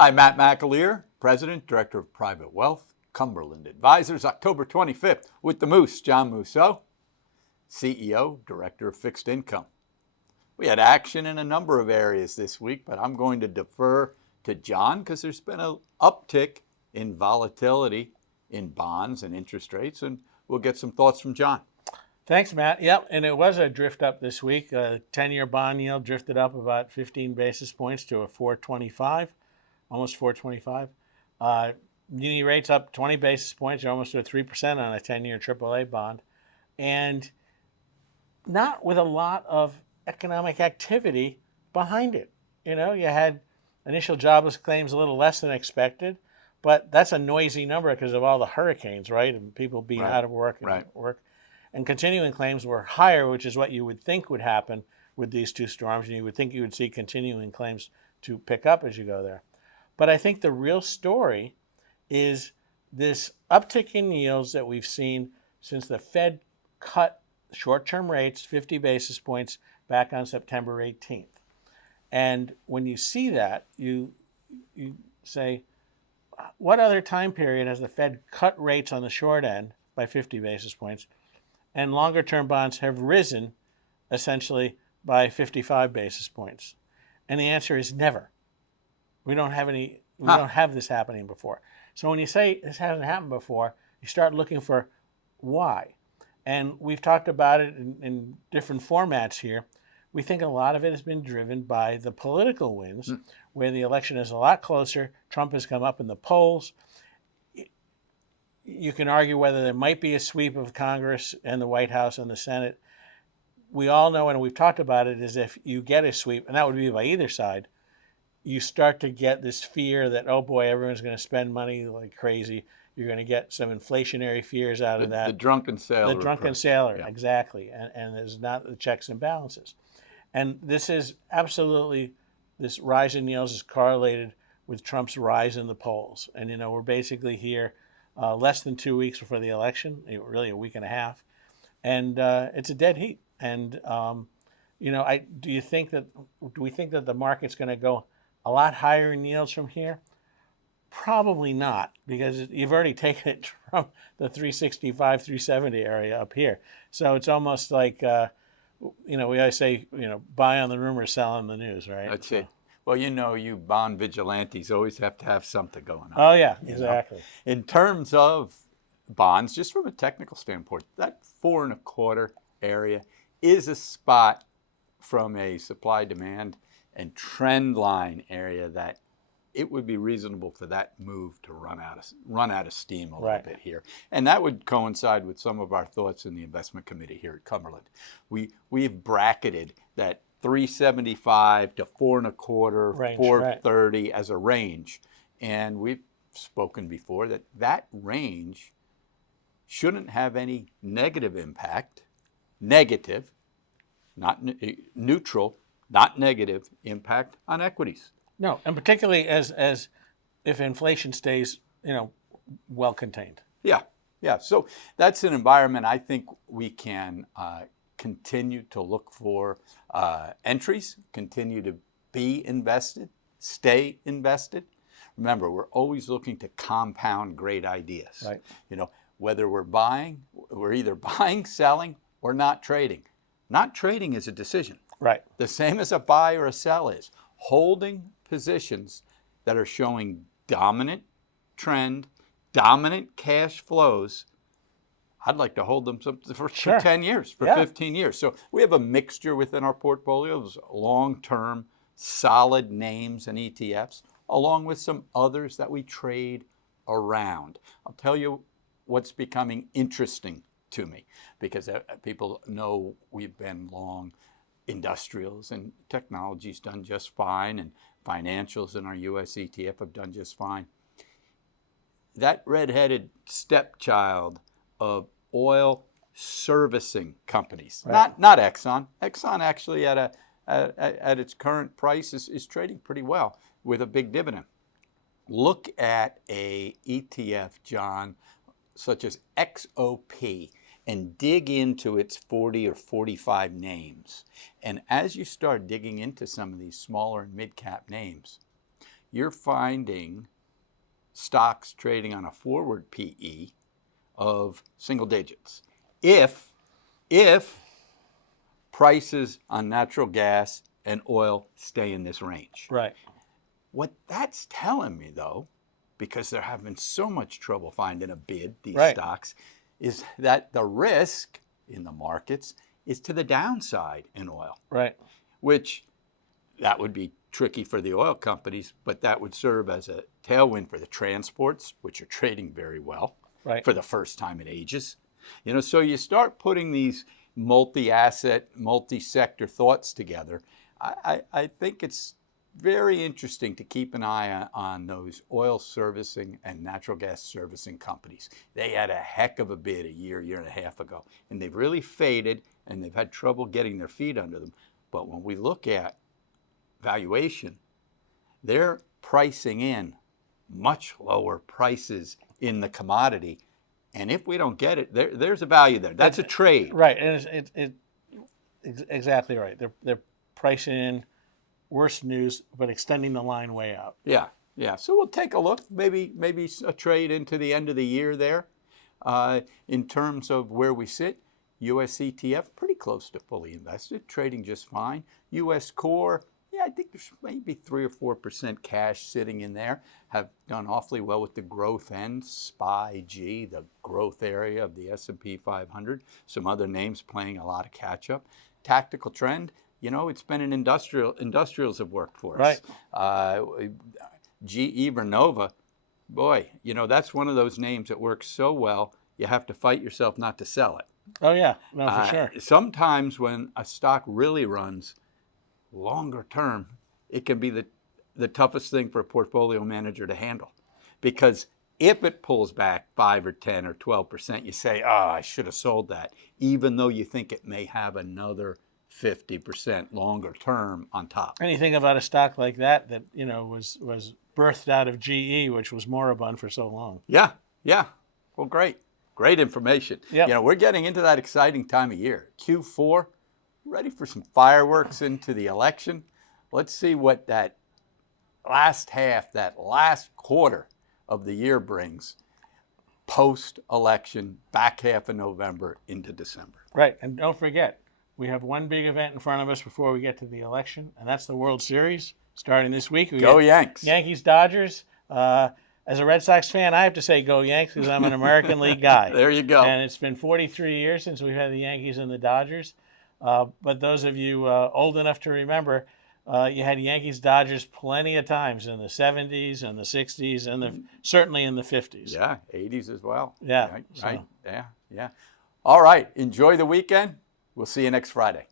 Hi, Matt McAleer, President, Director of Private Wealth, Cumberland Advisors, October 25th, with the Moose, John Musso, CEO, Director of Fixed Income. We had action in a number of areas this week, but I'm going to defer to John because there's been an uptick in volatility in bonds and interest rates, and we'll get some thoughts from John. Thanks, Matt. Yep, and it was a drift up this week. 10-year bond yield drifted up about 15 basis points to a 425, almost 425. Muni rates up 20 basis points, almost to a 3% on a 10-year AAA bond. And not with a lot of economic activity behind it. You know, you had initial jobless claims a little less than expected, but that's a noisy number because of all the hurricanes, right? And people being out of work and work. And continuing claims were higher, which is what you would think would happen with these two storms. And you would think you would see continuing claims to pick up as you go there. But I think the real story is this uptick in yields that we've seen since the Fed cut short-term rates 50 basis points back on September 18th. And when you see that, you say, what other time period has the Fed cut rates on the short end by 50 basis points and longer-term bonds have risen essentially by 55 basis points? And the answer is never. We don't have this happening before. So when you say this hasn't happened before, you start looking for why. And we've talked about it in different formats here. We think a lot of it has been driven by the political wins, where the election is a lot closer. Trump has come up in the polls. You can argue whether there might be a sweep of Congress and the White House and the Senate. We all know, and we've talked about it, is if you get a sweep, and that would be by either side, you start to get this fear that, oh boy, everyone's going to spend money like crazy. You're going to get some inflationary fears out of that. The drunken sailor. The drunken sailor, exactly. And there's not the checks and balances. And this is absolutely, this rise in yields is correlated with Trump's rise in the polls. And, you know, we're basically here less than 2 weeks before the election, really a week and a half. And it's a dead heat. And, you know, do we think that the market's going to go a lot higher in yields from here? Probably not, because you've already taken it from the 365, 370 area up here. So it's almost like, you know, we always say, you know, buy on the rumor, sell on the news, right? That's it. Well, you know, you bond vigilantes always have to have something going on. Oh, yeah, exactly. In terms of bonds, just from a technical standpoint, that 4.25 area is a spot from a supply-demand and trend line area that it would be reasonable for that move to run out of steam a little bit here. And that would coincide with some of our thoughts in the investment committee here at Cumberland. We've bracketed that 375 to 4.25, range, 430 as a range. And we've spoken before that range shouldn't have any negative impact, not neutral, not negative impact on equities. No, and particularly as if inflation stays, you know, well contained. Yeah. So that's an environment I think we can continue to look for entries, continue to be invested, stay invested. Remember, we're always looking to compound great ideas. Right. You know, whether we're either buying, selling, or not trading. Not trading is a decision. Right. The same as a buy or a sell is. Holding positions that are showing dominant trend, dominant cash flows, I'd like to hold them for 10 years, for 15 years. So we have a mixture within our portfolios, long-term, solid names and ETFs, along with some others that we trade around. I'll tell you what's becoming interesting to me, because people know we've been long industrials, and technology's done just fine, and financials in our US ETF have done just fine. That red-headed stepchild of oil servicing companies, not Exxon. Exxon actually at its current price is trading pretty well with a big dividend. Look at a ETF, John, such as XOP, and dig into its 40 or 45 names. And as you start digging into some of these smaller and mid-cap names, you're finding stocks trading on a forward PE of single digits. If prices on natural gas and oil stay in this range. Right. What that's telling me, though, because they're having so much trouble finding a bid, these Right. stocks, is that the risk in the markets is to the downside in oil, Right. which that would be tricky for the oil companies, but that would serve as a tailwind for the transports, which are trading very well Right. for the first time in ages. You know, so you start putting these multi-asset, multi-sector thoughts together. I think it's very interesting to keep an eye on those oil servicing and natural gas servicing companies. They had a heck of a bid a year and a half ago, and they've really faded, and they've had trouble getting their feet under them. But when we look at valuation, they're pricing in much lower prices in the commodity. And if we don't get it, there's a value there. That's a trade. Right. And it's exactly right. They're pricing in worse news, but extending the line way out. Yeah, yeah. So we'll take a look. Maybe a trade into the end of the year there. In terms of where we sit, U.S. ETF pretty close to fully invested, trading just fine. U.S. core, yeah, I think there's maybe 3 or 4% cash sitting in there. Have done awfully well with the growth end, SPY-G, the growth area of the S&P 500. Some other names playing a lot of catch up. Tactical trend, you know, it's been an industrials have worked for us. Right. GE Vernova, boy, you know, that's one of those names that works so well, you have to fight yourself not to sell it. Oh, yeah. No, for sure. Sometimes when a stock really runs longer term, it can be the toughest thing for a portfolio manager to handle. Because if it pulls back 5 or 10 or 12%, you say, oh, I should have sold that, even though you think it may have another 50% longer term on top. And you think about a stock like that you know, was birthed out of GE, which was moribund for so long. Yeah, yeah. Well, great. Great information. Yep. You know, we're getting into that exciting time of year. Q4, ready for some fireworks into the election. Let's see what that last half, that last quarter of the year brings post-election, back half of November into December. Right. And don't forget, we have one big event in front of us before we get to the election, and that's the World Series starting this week. Go Yanks. Yankees, Dodgers. As a Red Sox fan, I have to say go Yanks because I'm an American League guy. There you go. And it's been 43 years since we've had the Yankees and the Dodgers. But those of you old enough to remember, you had Yankees, Dodgers plenty of times in the 70s and the 60s and certainly in the 50s. Yeah, 80s as well. Yeah. Right. So. Yeah, yeah. All right. Enjoy the weekend. We'll see you next Friday.